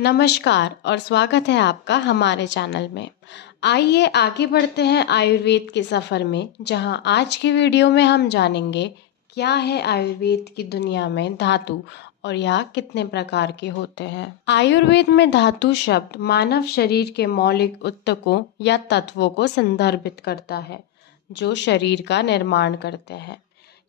नमस्कार और स्वागत है आपका हमारे चैनल में। आइए आगे बढ़ते हैं आयुर्वेद के सफ़र में, जहां आज की वीडियो में हम जानेंगे क्या है आयुर्वेद की दुनिया में धातु और यह कितने प्रकार के होते हैं। आयुर्वेद में धातु शब्द मानव शरीर के मौलिक ऊतकों या तत्वों को संदर्भित करता है जो शरीर का निर्माण करते हैं।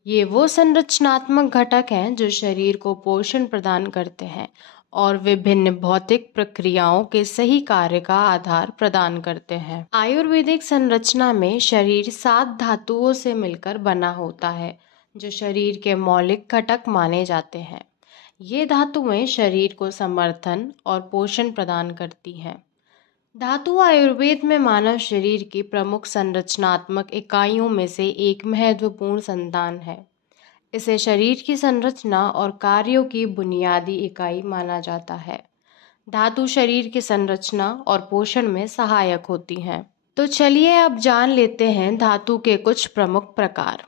ये वो संरचनात्मक घटक हैं जो शरीर को पोषण प्रदान करते हैं और विभिन्न भौतिक प्रक्रियाओं के सही कार्य का आधार प्रदान करते हैं। आयुर्वेदिक संरचना में शरीर 7 धातुओं से मिलकर बना होता है जो शरीर के मौलिक घटक माने जाते हैं। ये धातुएं शरीर को समर्थन और पोषण प्रदान करती हैं। धातु आयुर्वेद में मानव शरीर की प्रमुख संरचनात्मक इकाइयों में से एक महत्वपूर्ण संतान है। इसे शरीर की संरचना और कार्यों की बुनियादी इकाई माना जाता है। धातु शरीर की संरचना और पोषण में सहायक होती हैं। तो चलिए अब जान लेते हैं धातु के कुछ प्रमुख प्रकार।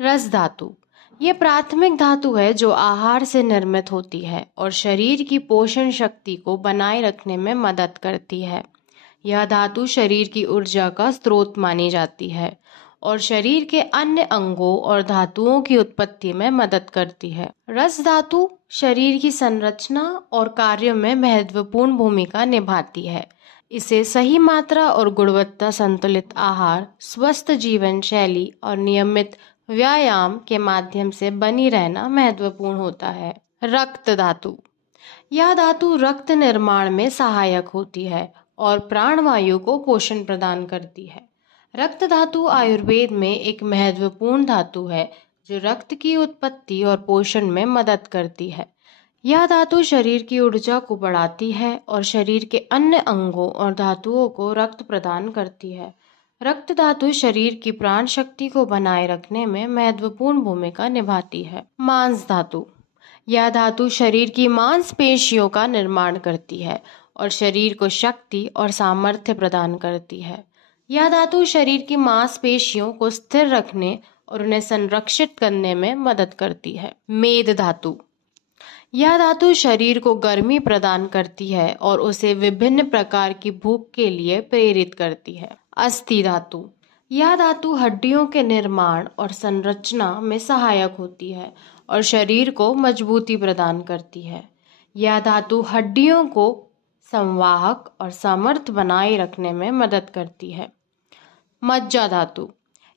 रस धातु ये प्राथमिक धातु है जो आहार से निर्मित होती है और शरीर की पोषण शक्ति को बनाए रखने में मदद करती है। यह धातु शरीर की ऊर्जा का स्रोत मानी जाती है और शरीर के अन्य अंगों और धातुओं की उत्पत्ति में मदद करती है। रस धातु शरीर की संरचना और कार्यों में महत्वपूर्ण भूमिका निभाती है। इसे सही मात्रा और गुणवत्ता संतुलित आहार, स्वस्थ जीवन शैली और नियमित व्यायाम के माध्यम से बनी रहना महत्वपूर्ण होता है। रक्त धातु यह धातु रक्त निर्माण में सहायक होती है और प्राणवायु को पोषण प्रदान करती है। रक्त धातु आयुर्वेद में एक महत्वपूर्ण धातु है जो रक्त की उत्पत्ति और पोषण में मदद करती है। यह धातु शरीर की ऊर्जा को बढ़ाती है और शरीर के अन्य अंगों और धातुओं को रक्त प्रदान करती है। रक्त धातु शरीर की प्राण शक्ति को बनाए रखने में महत्वपूर्ण भूमिका निभाती है। मांस धातु यह धातु शरीर की मांसपेशियों का निर्माण करती है और शरीर को शक्ति और सामर्थ्य प्रदान करती है। यह धातु शरीर की मांसपेशियों को स्थिर रखने और उन्हें संरक्षित करने में मदद करती है। मेद धातु यह धातु शरीर को गर्मी प्रदान करती है और उसे विभिन्न प्रकार की भूख के लिए प्रेरित करती है। अस्थि धातु यह धातु हड्डियों के निर्माण और संरचना में सहायक होती है और शरीर को मजबूती प्रदान करती है। यह धातु हड्डियों को संवाहक और सामर्थ्य बनाए रखने में मदद करती है। मज्जा धातु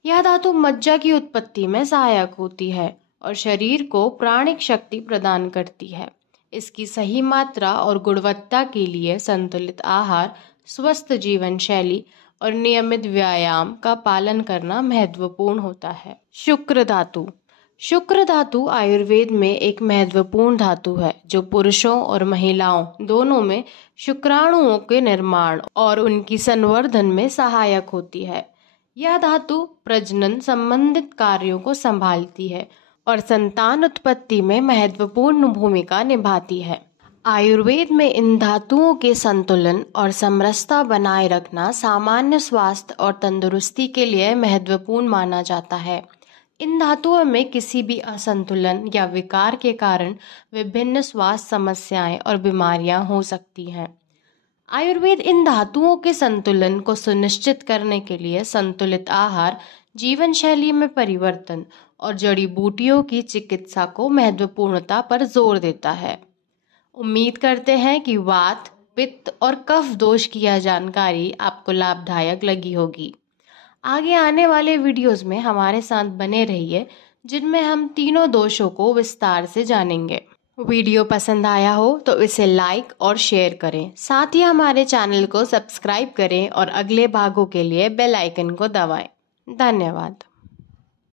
यह धातु मज्जा की उत्पत्ति में सहायक होती है और शरीर को प्राणिक शक्ति प्रदान करती है। इसकी सही मात्रा और गुणवत्ता के लिए संतुलित आहार, स्वस्थ जीवन शैली और नियमित व्यायाम का पालन करना महत्वपूर्ण होता है। शुक्र धातु आयुर्वेद में एक महत्वपूर्ण धातु है जो पुरुषों और महिलाओं दोनों में शुक्राणुओं के निर्माण और उनकी संवर्धन में सहायक होती है। यह धातु प्रजनन संबंधित कार्यों को संभालती है और संतान उत्पत्ति में महत्वपूर्ण भूमिका निभाती है। आयुर्वेद में इन धातुओं के संतुलन और समरसता बनाए रखना सामान्य स्वास्थ्य और तंदुरुस्ती के लिए महत्वपूर्ण माना जाता है। इन धातुओं में किसी भी असंतुलन या विकार के कारण विभिन्न स्वास्थ्य समस्याएं और बीमारियां हो सकती हैं। आयुर्वेद इन धातुओं के संतुलन को सुनिश्चित करने के लिए संतुलित आहार, जीवन शैली में परिवर्तन और जड़ी बूटियों की चिकित्सा को महत्वपूर्णता पर जोर देता है। उम्मीद करते हैं कि वात, पित्त और कफ दोष की यह जानकारी आपको लाभदायक लगी होगी। आगे आने वाले वीडियोस में हमारे साथ बने रहिए जिनमें हम तीनों दोषों को विस्तार से जानेंगे। वीडियो पसंद आया हो तो इसे लाइक और शेयर करें। साथ ही हमारे चैनल को सब्सक्राइब करें और अगले भागों के लिए बेल आइकन को दबाएं। धन्यवाद।